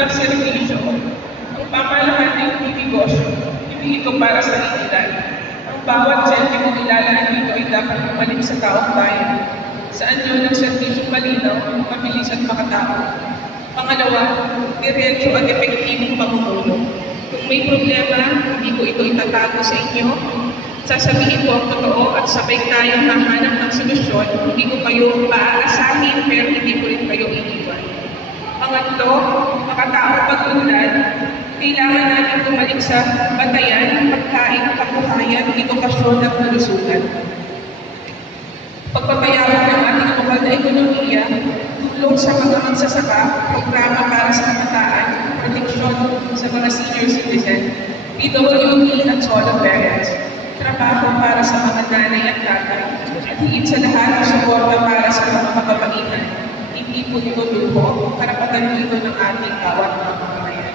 ng serbisyo, ang pamahalaan ay hindi negosyo, hindi ito para sa likidan. Ang bawat sentimo ilalaan dito ay dapat bumalik sa taong bayan. Sa anyo ng serbisyo malinaw, mabilis at makatao. Pangalawa, diretso at epektibong pamumuno. Kung may problema, hindi ko ito itatago sa inyo. Sasabihin ko ang totoo at sabay tayong hahanap ng solusyon. Hindi ko kayo paaasahin pero hindi ko rin kayo iiwan. Pangatlo, makataong pag-unlad, kailangan natin tumalik sa batayan, pagkain, kabuhayan, edukasyon at malusugan. Pagpapayaman ng ating lokal na ekonomiya, tulong sa mga magsasaka, programa para sa kabataan, proteksyon sa mga senior citizen, PWD at solo parents, trabaho para sa mga nanay at tatay, at higit sa lahat, suporta para sa mga kababaihan. Hindi po ito luho, karapatan dito ng ating bawat mamamayan.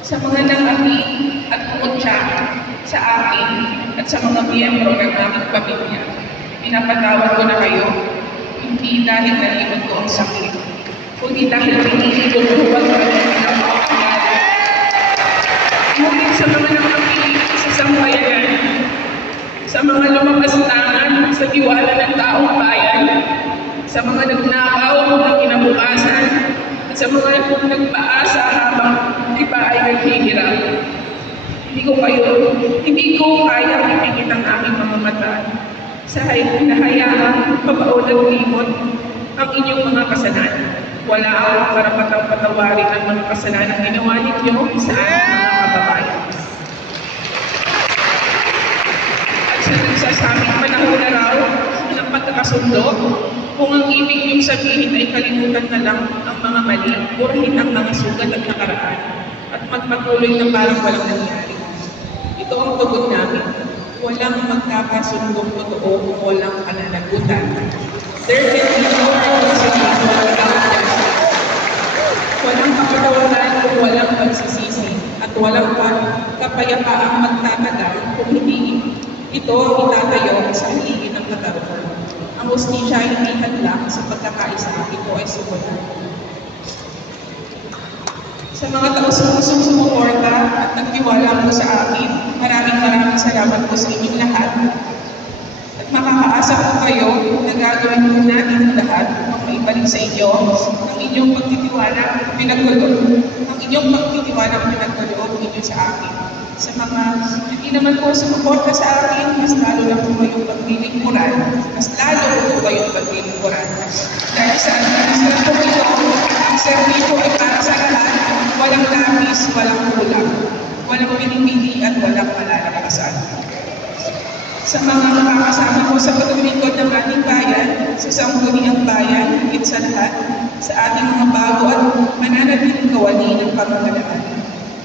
Sa mga nang-api at pumutya sa akin at sa mga miyembro ng aming pamilya, pinapatawad ko na kayo, hindi dahil nalimot ko ang sakit, kundi dahil pinili ko luwag ang pinapakakala. Ngunit sa mga nakapili sa sambayanan, sa mga lumakastangan sa tiwala ng taong bayan, sa mga nagnakaw ng kinabukasan, at sa mga nagpaasa habang iba ay naghihirap. Hindi ko kayang ipigit ang aming mamamataan. Sa hayaang pabaon ng limot ang inyong mga kasalanan. Wala akong karapatang patawarin ang mga kasalanan ginawa ninyo sa ating mga kababayan. At sa nagsasabing panahon na raw ng pagkakasundo, kung ang ibig niyong sabihin ay kalimutan na lang ang mga mali, burahin ang mga sugat at nakaraan, at magpatuloy na parang walang nangyari. Ito ang tugon namin. Walang magkakasundong totoo kung walang pananagutan. There can be no reconciliation without justice. Walang kapatawaran kung walang pagsisisi, at walang kapayapaang magtatagal kung hindi ito itatayo sa haligi ng katarungan. Ang hustisya ay hindi hadlang sa pagkakaisa, ito ay sumunod. Sa mga taus-pusong sumuporta at nagtiwala po sa akin, maraming salamat po sa inyong lahat. At makakaasa po kayo na gagawin po natin ang lahat upang maibalik sa inyo ang inyong pagtitiwala pinagkaloob ninyo sa akin. Sa mga hindi naman po sumuporta sa akin, mas lalo na po kayong paglilingkuran. Dahil sa administrasyon ito, ang serbisyo ay para sa lahat, walang labis, walang kulang, walang pinipili at walang malalakasan. Sa mga makakasama ko sa paglilingkod ng ating bayan, sa sangguniang bayan, higit sa lahat, sa ating mga bago at mananatiling kawani ng pamamalaan.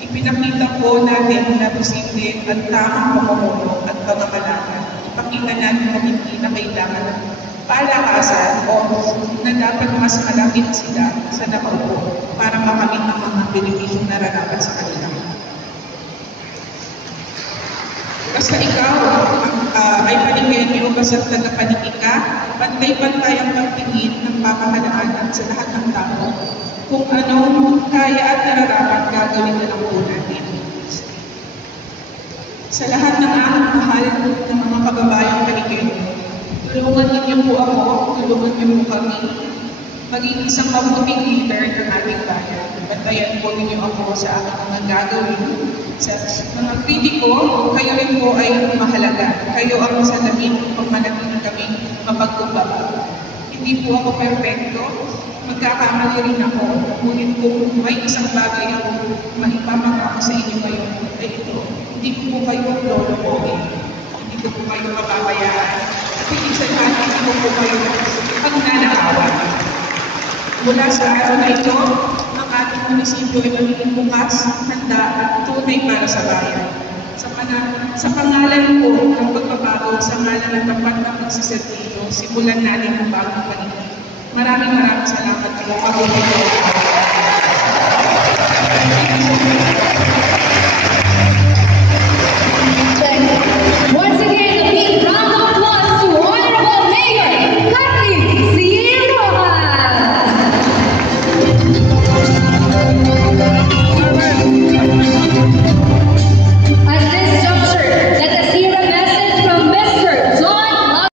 Ipinakita po natin na posible ang tamang pamumuno at pamamalakad. Ipakita natin na hindi na kailangan ng palakasan o na dapat mas malapit sila sa nakaupo para makamit ang mga benepisyong nararapat sa kanila. Basta ikaw ay paningin o basta tagapanig ka, pantay-pantay ang pagtingin ng pamahalaan sa lahat ng tao. Kung anong kaya at nararapat gagawin na lang po natin. Sa lahat ng aking mahal ng mga kababayang paligid, tulungan niyo po ako, tulungan niyo po kami, maging isang mabuting leader ng ating bayan. Bantayan po ninyo ako sa aking mga gagawin. Sa mga kritiko, kayo rin po ay mahalaga. Kayo ang salamin kung manatili kami mapagkumbaba. Hindi po ako perfecto. Magkakamali rin ako, ngunit kung may isang bagay ako maipapangako sa inyo ngayon, ay ito, hindi ko po kayo lolokohin, hindi ko po kayo mababayaan, at hindi sa lahat, hindi ko po kayo pagnanakawan. Mula sa araw na ito, ang ating munisipyo ay magiging bukas, handa at tunay para sa bayan. Sa pangalan ko ng pagbabago, sa ngalan ng tapat na pagsiservisyo, simulan natin ang bagong paligid. Maraming salamat po.